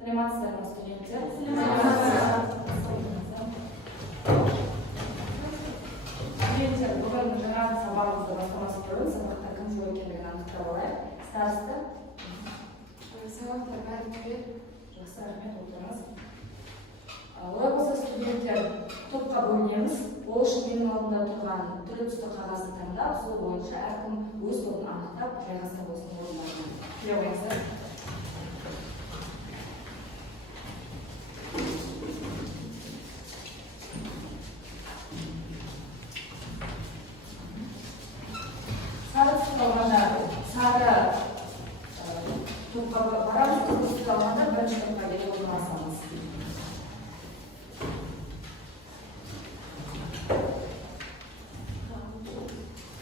Саламатсыздар ма студенттер? Студенттер, бүгін жаңа сабағымызды бастамас бұрын сабақта кім жоқ екендігін анықтап алайық. Староста. Сабақтар бәрі түгел. Жақсы, рахмет, отырыңыз. Олай болса студенттер топқа бөлінеміз. Ол үшін менің алдымда тұрған түрлі түсті қағазды таңдап, сол бойынша әркім өз тобын анықтап жайғастырып болсын орындарына. Келе қойыңыздар. Сары түсті алғандар сары топқа барамыз, қызыл түсті алғандар бірінші топқа келіп орналасамыз.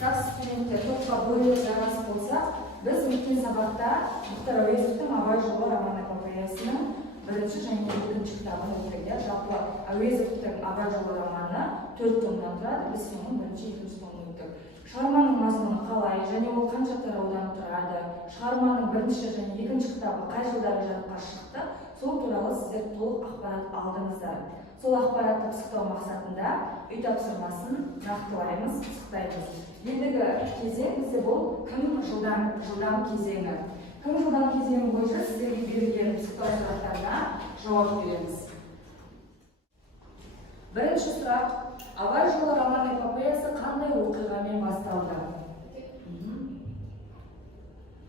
Студенттер топқа бөлініп жарасып болсақ, біз өткен сабақта Мұхтар Әуезовтің Абай жолы роман-эпопеясының бірінші және екінші кітабын оқыдық. Жалпы Әуезовтің Абай жолы романы 4 томнан тұрады, біз соның бірінші, екінші томын өттік. Шығарманың мазмұны қалай және ол қанша тараудан тұрады, шығарманың бірінші және екінші кітабы қай жылдары жарыққа шықты, сол туралы сіздер толық ақпарат алдыңыздар. Сол ақпаратты пысықтау мақсатында үй тапсырмасын нақтылаймыз, пысықтаймыз. Ендігі кезең бізде бұл кім жылдам кезеңі. Кім жылдам кезеңі бойынша сіздерге берілген пысықтау сұрақтарына жауап береміз. Бірінші сұрақ: Абай жолы роман-эпопеясы қандай оқиғамен басталды?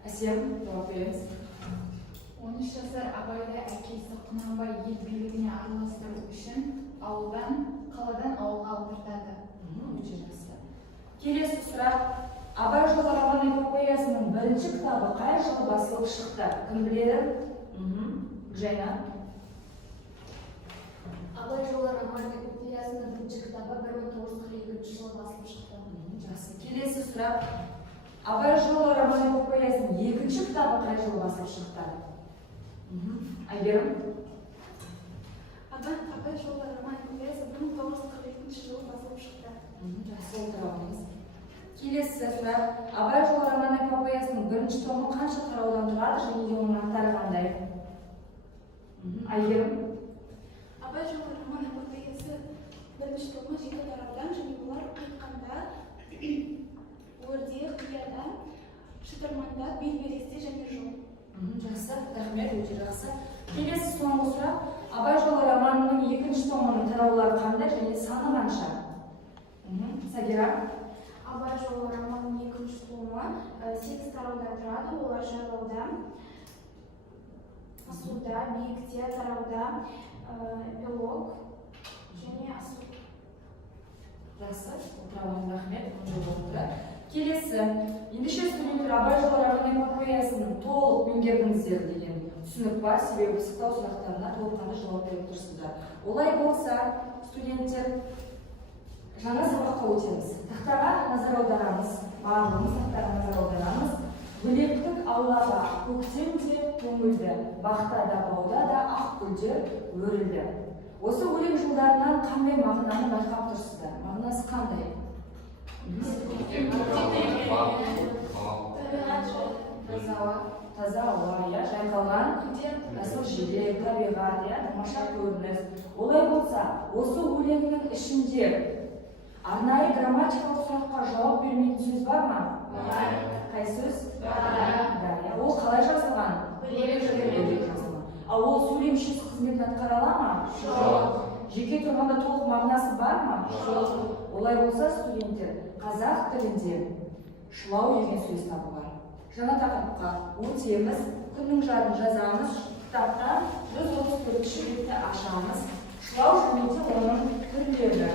Әсем, жауап береміз. 13 жасар Абайды әкесі Құнанбай ел билігіне араластыру үшін қаладан ауылға алдыртады. Өте жақсы. Келесі сұрақ: Абай жолы роман-эпопеясының бірінші кітабы қай жылы басылып шықты? Кім біледі? Жайна. Абай жолы роман-эпопеясының бірінші кітабы 1942 жылы басылып шықты. Жақсы. Келесі сұрақ: Абай жолы роман-эпопеясының екінші кітабы қай жылы басылып шықты? Айгерім. Абай жолы роман-эпопеясы 1942 жылы басылып шықты. Жақсы, отырамыз. Келесі сұрақ: Абай жолы роман-эпопеясының бірінші томы қанша тараудан тұрады және де оның аттары қандай? Айгерім. Абай жолы роман-эпопеясы бірінші томы 7 тараудан және олар қайтқанда, өрде, қияда, шытырманда, белбелесте және жол. Жақсы, рахмет, өте жақсы. Келесі соңғы сұрақ: Абай жолы романының екінші томының тараулары қандай және саны қанша? Сагира. Абай жолы романының екінші томы 8 тараудан тұрады. Олар жайлауда, асуда, биікте, тарауда, эпилог және асу. Жақсы, отырамыз, рахмет. Келесі, ендеше студенттер Абай жолы роман-эпопеясын толық меңгердіңіздер деген түсінік бар, себебі пысықтау сұрақтарына толыққанды жауап беріп тұрсыздар. Олай болса, студенттер жаңа сабаққа өтеміз. Тақтаға назар аударамыз, барлығымыз тақтаға назар аударамыз. Білектік аулаға көктем де көңілді, бақта да бауда да ақ гүлдер өрілді. Осы өлең жылдарынан қандай мағынаны байқап тұрсыздар? Мағынасы қандай? Таза ауа, жайқалған жасыл желек, табиғат, тамаша көрініс. Олай болса, осы өлеңнің ішінде арнайы грамматикалық сұраққа жауап бермейтін сөз бар ма? Бар. Қай сөз? Бар. Ол қалай жазылған? Бөлек жазылған. Ал ол сөйлем мүшесі қызметін атқара ала ма? Жоқ. Жеке тұрғанда толық мағынасы бар ма? Жоқ. Олай болса, студенттер, қазақ тілінде шылау деген сөз табылар. Жаңа тақырыпқа өтеміз, күннің жадын жазамыз, кітаптан 134-ші бетті ашамыз. Шылау және де оның түрлері.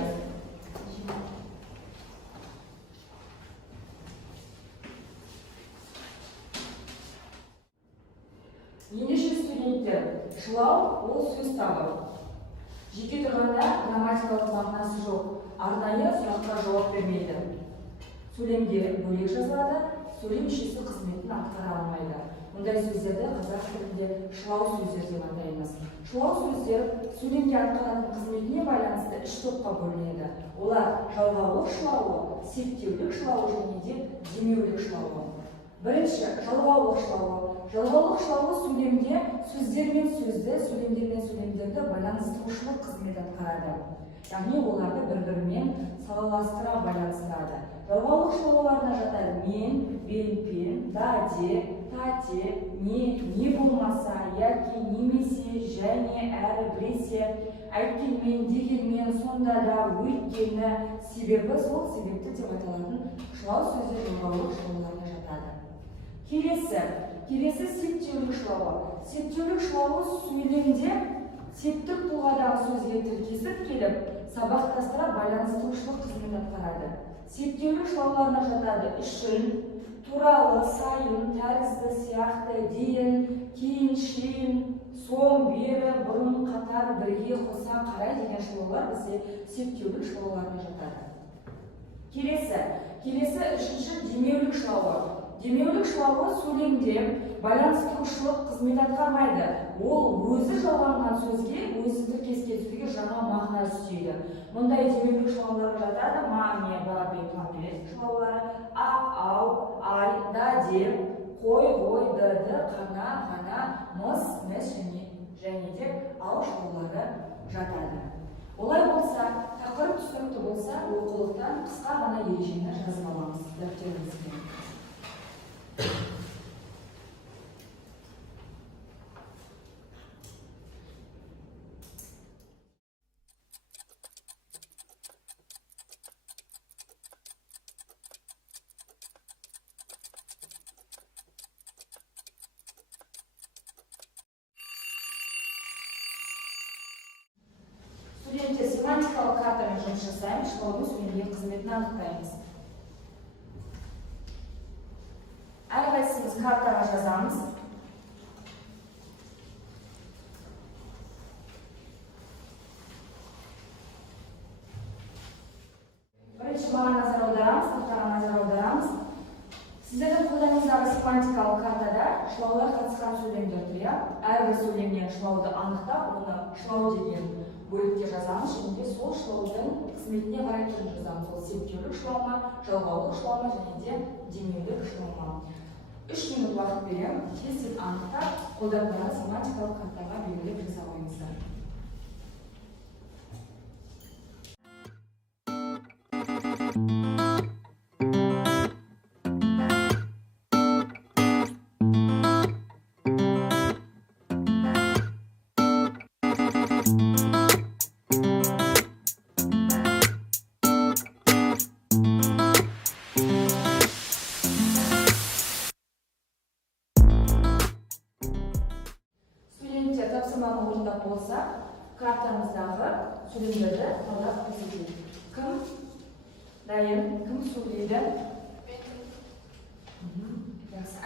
Ендеше студенттер, шылау ол сөз табы. Жеке тұрғанда грамматикалық мағынасы жоқ, арнайы сұраққа жауап бермейді. Сөйлемге бөлек жазылады, сөйлем мүшесі қызметін атқара алмайды. Мұндай сөздерді қазақ тілінде шылау сөздер деп атаймыз. Шылау сөздер сөйлемге атқаратын қызметіне байланысты үш топқа бөлінеді. Олар жалғаулық шылауы, септеулік шылауы және де демеулік шылауы. Бірінші, жалғаулық шылауы. Жалғаулық шылауы сөйлемде сөздер мен сөзді, сөйлемдер мен сөйлемдерді байланыстырушылық қызмет атқарады. Яғни оларды бір-бірімен салаластыра байланыстырады. Жалғаулық шылауларына жатады мен, бен, пен, даде, тате, не болмаса, яки, немесе, және, әрі, біресе, әйткенмен, дегенмен, сонда да, өйткені, себебі сол себепті деп аталатын шылау сөздер жалғаулық шылауларына жатады. Келесі септеулік шылауы. Септеулік шылауы сөйлемде септік тұлғадағы сөзге тіркесіп келіп, сабақтастыра байланыстырушылық қызмет атқарады. Септеулік шылауларына жатады үшін, туралы, сайын, тәрізді, сияқты, дейін, кейін, шейін, соң, бері, бұрын, қатар, бірге, қоса, қарай деген шылаулар бізде септеулік шылауларына жатады. Келесі үшінші демеулік шылауы. Демеулік шылауы сөйлемде байланыстырушылық қызмет атқармайды. Ол өзі жалғанған сөзге, өзі тіркескен сөзге жаңа мағына үстейді. Мұндай демеулік шылауларға жатады ма, ме, ба, бе, памелес шылаулары, ақ, ау, ай, даде, қой, ды, қана, ғана, мыс, міс және де ау шылаулары жатады. Олай болса, тақырып түсінікті болса, оқулықтан қысқа ғана ережені жазып аламыз дәптеріңізге. Студенттер, семантикалық картамен жұмыс жасаймыз, шылаудың сөйлемдегі қызметін анықтаймыз. Әрқайсымыз картаға жазамыз. Бірінші маған назар аударамыз, картаға назар аударамыз. Сіздердің қолданыңыздағы семантикалық картада шылаулар қатысқан сөйлемдер тұр. Әрбір сөйлемнен шылауды анықтап, оны шылау деген бөлікке жазамыз, және сол шылаудың қызметіне қарай түрін жазамыз. Ол септеулік шылаума, жалғаулық шылаума және де демеулік шылаума. 3 минут уақыт берем, тез анықтап, қолданған семантикалық картаға белгілеп жаза қойыңыздар. Тапсырманы орындап болса, картамыздағы сөйлемдерді талдап көрсетейік. Кім дайын, кім сөйлейді?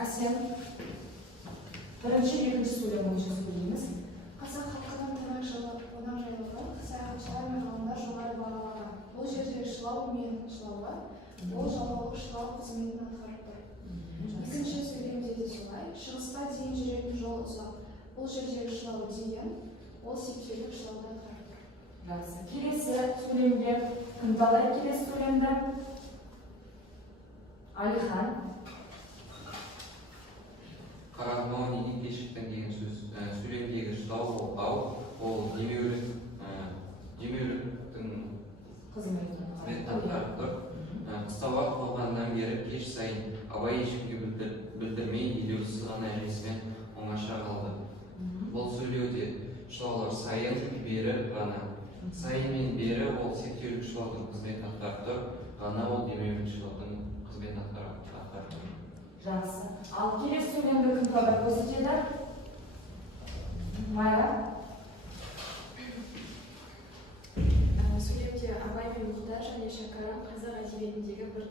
Әсем. Бірінші, екінші сөйлем бойынша сөйлейміз. Қазақ халқының тырнақ жылы қонақжайлығы саяхатшылар мен ғалымдар жоғары бағалаған. Бұл жердегі шылау мен шылауға, ол жалғаулық шылау қызметін атқарып тұр. Екінші сөйлемде де солай. Шығысқа дейін жүретін жол ұзақ. Бұл жердегі шылау дейін, ол септеулік шылауды атқарып тұр. Жақсы. Келесі сөйлемде кім талайды келесі сөйлемді? Алихан. Қарағмау неге кешіктің деген сөз. Сөйлемдегі шылау ол демеуліктің қызметін атқарып тұр. Қыстауға қалғаннан бері кеш сайын абай ешкімге білдірмей елеусіз ғана әжесімен оңаша қалды. Бұл сөйлеуде шылаулар сайын, бері, ғана. Сайын мен бері ол септеулік шылаудың қызметін атқарып тұр, ғана ол демеулік шылаудың қызметін атқарып тұр. Жақсы. Ал келесі сөйлемді кім талдап көрсетеді? Майра. Сөйлемде Абай мен Мұхтар және Шәкәрім қазақ әдебиетіндегі бір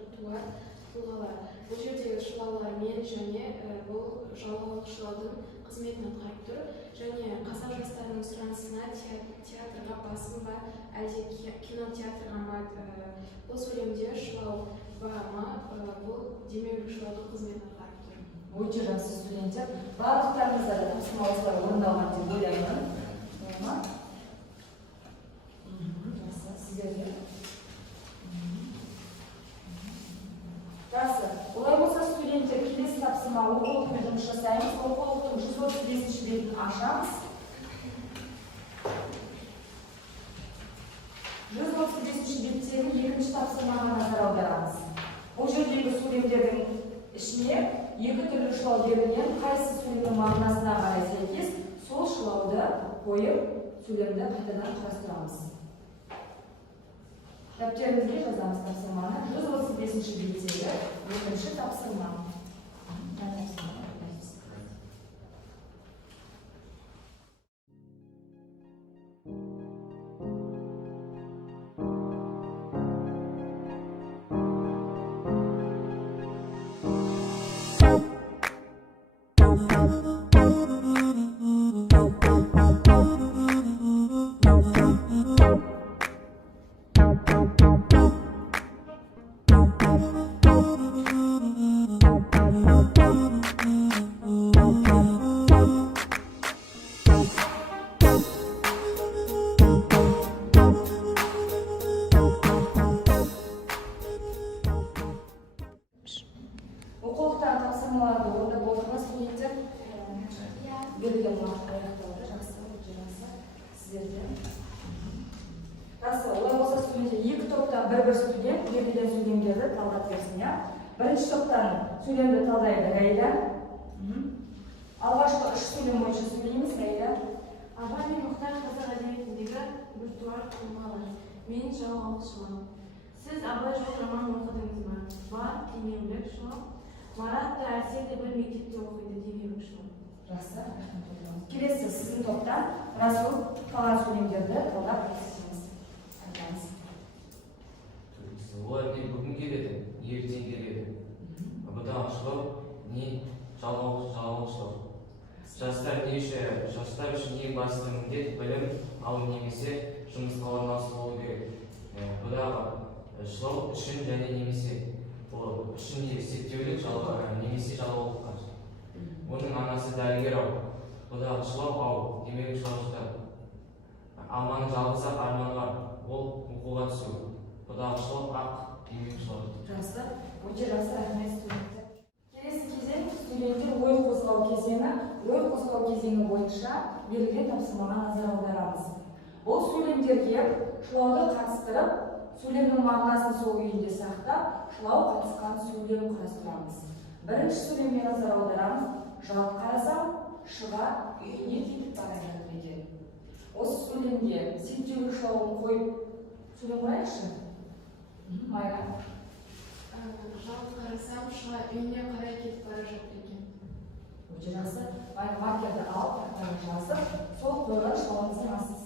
тұлғалар. Бұл жердегі шылаулар мен және бұл жалғаулық шылаудың қызметін атқарып тұр. Және қазақ жастарының сұранысына театрға басым ба, әлде кинотеатрға ма? Бұл сөйлемде шылау бар ма? Бұл демеулік шылаудың қызметін атқарып тұр. Өте жақсы студенттер. Барлықтарыңызда да тапсырмаларыңыздар орындалған деп ойлаймын. Жақсы, сіздерге. Жақсы. Олай болса студенттер келесі тапсырма оқулықпен жұмыс жасаймыз. сөйлемдердің ішіне екі түрлі шылау берілген, қайсы сөйлемнің мағынасына қарай сәйкес сол шылауды қойып сөйлемді қайтадан құрастырамыз. Дәптерімізге жазамыз тапсырманы. 135-ші беттегі екінші тапсырма. Оқулықтағы тапсырмаларды орындап отырмыз, студенттер. Берілген уақыт аяқталды. Жақсы, сіздерде. Жақсы, олай болса студенттер, екі топтан бір студент берілген сөйлемдерді талдап берсін, иә? Бірінші топтан сөйлемді талдайды Райда. Алғашқы үш сөйлем бойынша сөйлейміз, Райда. Абай мен Мұхтар қазақ әдебиетіндегі біртуар тұлғалар. Мен жалғалық шылау. Сіз Абай жол роман оқыдыңыз ба? Бар, демеулік шылау. Марат та Әсел де бір мектепте оқиды, демеулік шылау. Жақсы, келесі сіздің топтан Расул қалған сөйлемдерді талдап берсеңіз. Олар не бүгін келеді, ертең келеді. Бұдан шылау, не жалғалық шылау. Жастар үшін ең басты міндет білім алу немесе жұмысқа орналасу керек. Бұдағы шылау үшін және немесе үшін есептеулік немесе жалғаулыққа. Оның анасы дәрігер ау. Бұдағы шылау ау, демек шылаушыда. Алманың жалғыз ақ арманы бар, ол оқуға түсу. Бұдағы шылау ақ, демек шылау. Жақсы, өте жақсы, рахмет студенттер. Келесі кезең студенттер ой қозғау кезеңі. Ой қозғау кезеңі бойынша берілген тапсырмаға назар аударамыз. Бұл сөйлемдерге шылауды қатыстырып, сөйлемнің мағынасын сол күйінде сақтап, шылау қатысқан сөйлем құрастырамыз. Бірінші сөйлемге назар аударамыз. Жалт қарасам, шыға үйіне кетіп бара жатыр екен. Осы сөйлемге септеулік шылауын қойып сөйлем құрайықшы. Майра. Жалт қарасам, шыға үйіне қарай кетіп бара жатыр екен. Өте жақсы. Майра маркерді алып, тақтаны жазып, сол қойған шылауымыздың астын.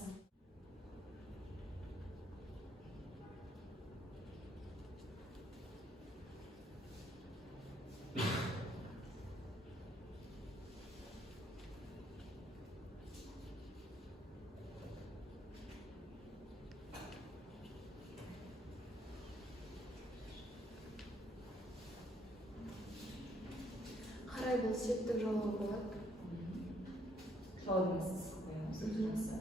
Қарай бұл септік жалғау болады. Шылаудың астын қоямыз. Өте жақсы.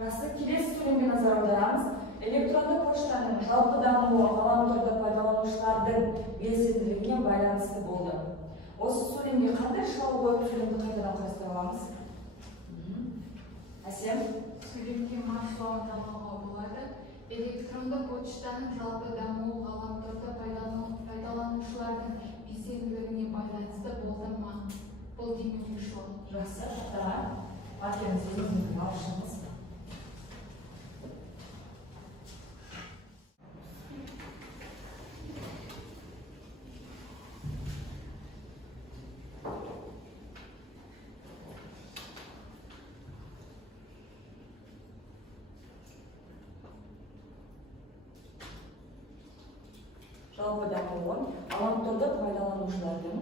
Жақсы, келесі сөйлемге назар аударамыз. Электронды поштаның жалпы дамуы ғаламторды пайдаланушылардың белсенділігіне байланысты болды. Осы сөйлемге қандай шылау қойып сөйлемді қайтадан құрастыра аламыз? Әсем? Сөйлемге маршылауын талқылауға болады. Электронды почтаның жалпы дамуы ғаламторды пайдаланушылардың белсенділігіне байланысты болды ма? Бұл демеулік шылау. Жақсы, тақтаған. Маркеріңізді өзіңіздің алышыңыз. Жалпы дамуын ғаламторды пайдаланушылардың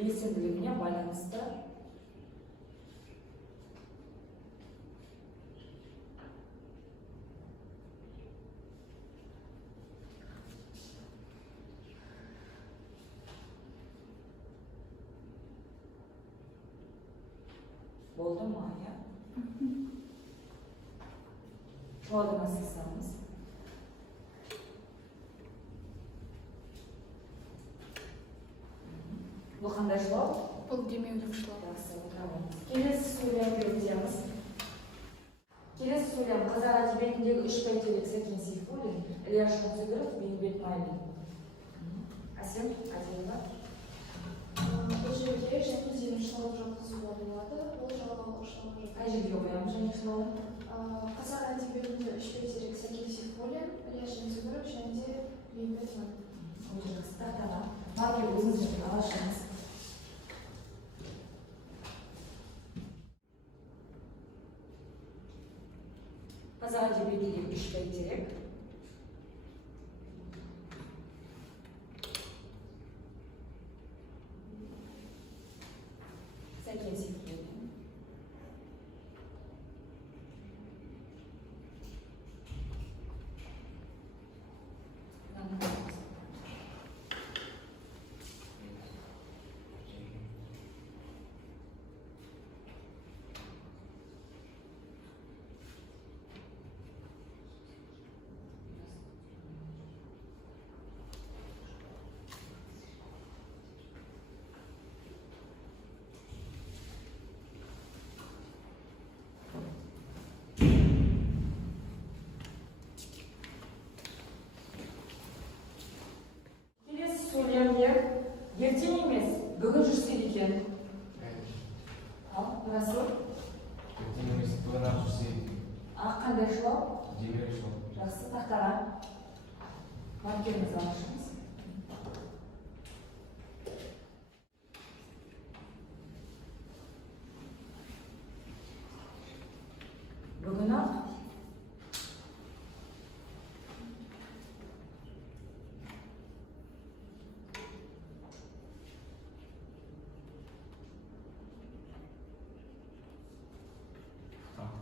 белсенділігіне байланысты Болды ма, иә? Шылаудан асықсамыз. Бұл қандай шылау? Бұл демеулік шылау. Жақсы, отырамыз. Келесі сөйлемге өтеміз. Келесі сөйлем қазақ әдебиетіндегі үш бәйтерек Сәкен Сейфуллин, Ілияс Жансүгіров, Бейімбет Майлин. Әсем, Әділова. Бұл жерде және зейін шылауды жатқызуға болады. Ол жалғалық шылауы Қай жерге қоямыз және шылауын? қазақ әдебиетінде үш бәйтерек Сәкен Сейфуллин, Ілияс Жансүгіров және де Бейімбет Майлин. Өте жақсы, тақтаға. Маркер өзіңізбен алашыңыз. Қазақ әдебиетіндегі үш бәйтерек. Сәкен Сейфуллин. Ертең емес, бүгін жүрсек екен. Ал, burası? Ертең емес, бүгін ақ жүрсек. Қандай шылау? Демеулік шылау. Жақсы, тақтаға. Маркерімізді алышыңыз. Бүгін ақ.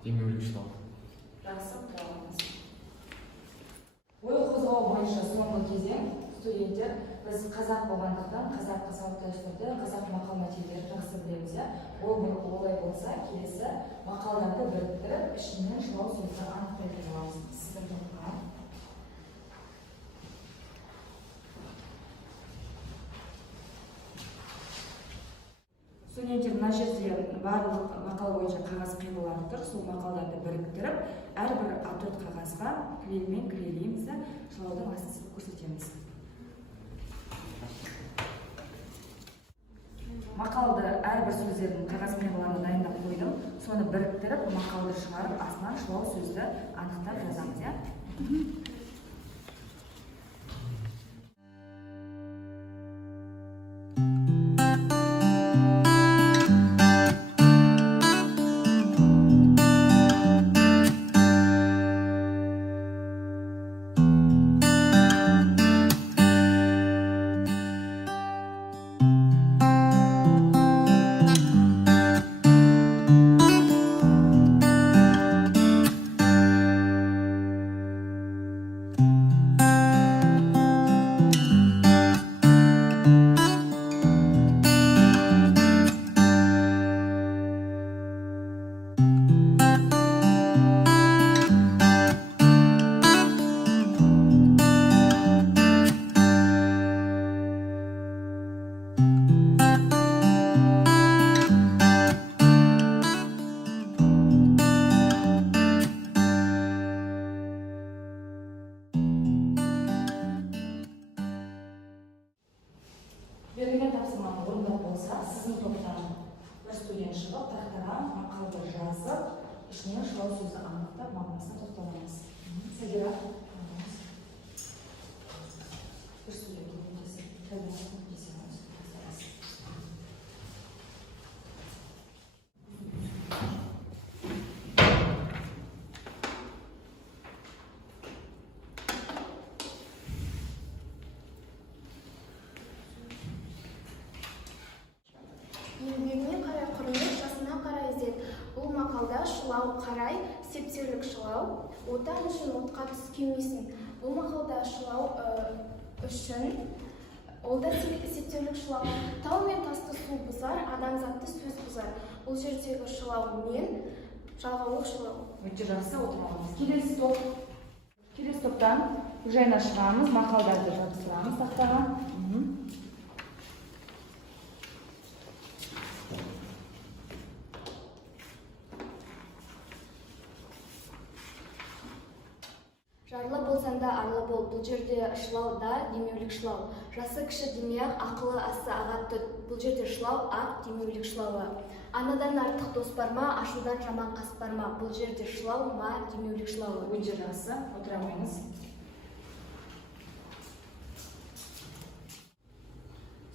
Демеулік шылау. Жақсы, құрамыз. Ой қозғау бойынша соңғы кезең студенттер, біз қазақ болғандықтан қазақ салт дәстүрді, қазақ мақал мәтелдерін жақсы білеміз. Ол олай болса, келесі мақалдарды біріктіріп, ішінен шылау сөзді анықтайтын боламыз. Сіздердің оқыған. Студенттер мына жерде барлық мақал бойынша қағаз қималары тұр. Сол мақалдарды біріктіріп, әрбір А4 қағазға клеймен клейлейміз де шылаудың астын көрсетеміз. Мақалды әрбір сөздердің қағаз қималарын дайындап қойдым. Соны біріктіріп, мақалды шығарып, астынан шылау сөзді анықтап жазамыз. Берілген тапсырманы орындап болса, сіздің топтан бір студент шығып, тақтаға мақалды жазып, ішінен шылау сөзді анықтап, мағынасына тоқталамыз. Сәгира, бір студент көмектесіп, Еңбегіне қарай құрмет, жасына қарай ізет. Бұл мақалда шылау қарай, септеулік шылау, отан үшін отқа түс күймесін. Бұл мақалда шылау үшін, ол да септеулік шылау. Тау мен тасты су су бұзар, адамзатты сөз бұзар. Бұл жердегі шылау мен, жалғаулық шылау. Өте жақсы, отырамыз. Келесі топтан жайна шығамыз, мақалдарды жабыстырамыз тақтаға. Жарлы болсаң да арлы бол, бұл жерде шылау да демеулік шылау. Жасы кіші демей-ақ, ақылы асты аға тұт, бұл жерде шылау ақ демеулік шылауы. Анадан артық дос бар ма, ашудан жаман қас бар ма, бұл жерде шылау ма демеулік шылауы. Өте жақсы, отыра қойыңыз.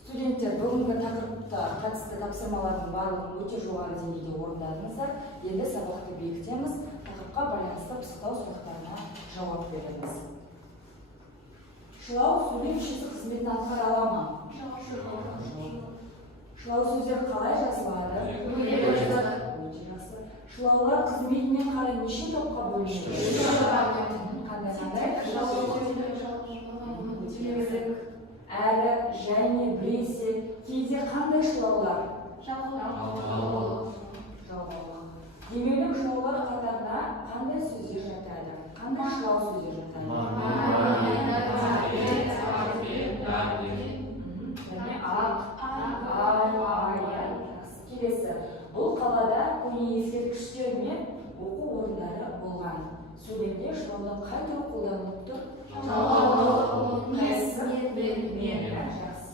Студенттер, бүгінгі тақырыпта қатысты тапсырмалардың барлығын өте жоғары деңгейде орындадыңыздар. Енді сабақты бекітеміз. Тақырыпқа байланысты пысықтау сұрақтарына жауап береміз. Шылау сөйлеушісі қызметін атқара ала ма? Шылау сөздер қалай жазылады? Өте жақсы. Шылаулар қызметінен қарай неше топқа бөлінеді? Әрі, және, біресе, кейде қандай шылаулар? Жалғаулық. Демеулік шылаулар қатарына қандай сөздер жатады? Қандай шылау сөздер жатады? Және келесі. Бұл қалада көне ескерткіштер мен оқу орындары болған. Сөйлемде шылаудың қай түрі қолданылып тұр?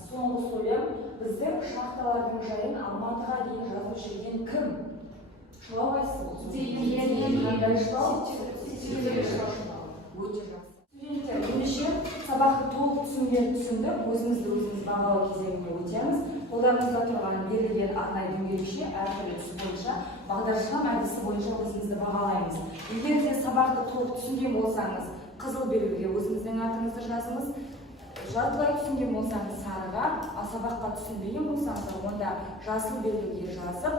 Соңғы сөйлем біздің шахталардың жайын Алматыға дейін жазып жүрген кім? Шылау қайсысы? Қандай шылау? Өте жақсы. Студенттер, ендеше сабақты толық түсіндік, өзіміз бағалау кезеңіне өтеміз. Қолдарыңызда тұрған берілген арнайы дөңгелекше әртүрлі түс бойынша бағдаршам әдісі бойынша өзімізді бағалаймыз. Егер де сабақты толық түсінген болсаңыз, қызыл белгіге өзіңіздің атыңызды жазыңыз. Жартылай түсінген болсаңыз сарыға, сабаққа түсінбеген болсаңыз, онда жасыл белгіге жазып,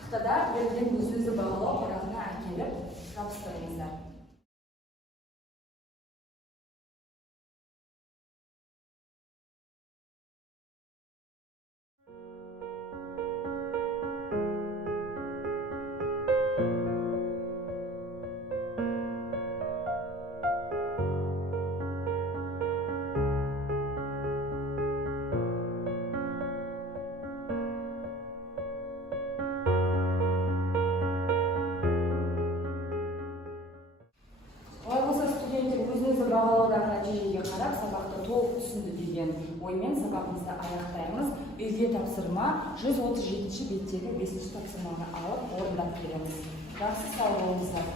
тақтада берілген өзіңізді бағалау парағына әкеліп жабыстырыңыздар. Бағалаудағы нәтижеге қарап, сабақты толық түсінді деген оймен сабағымызды аяқтаймыз. Үйге тапсырма 137 беттегі 5-ші тапсырманы алып орындап береміз. Жақсы, сау болыңыздар.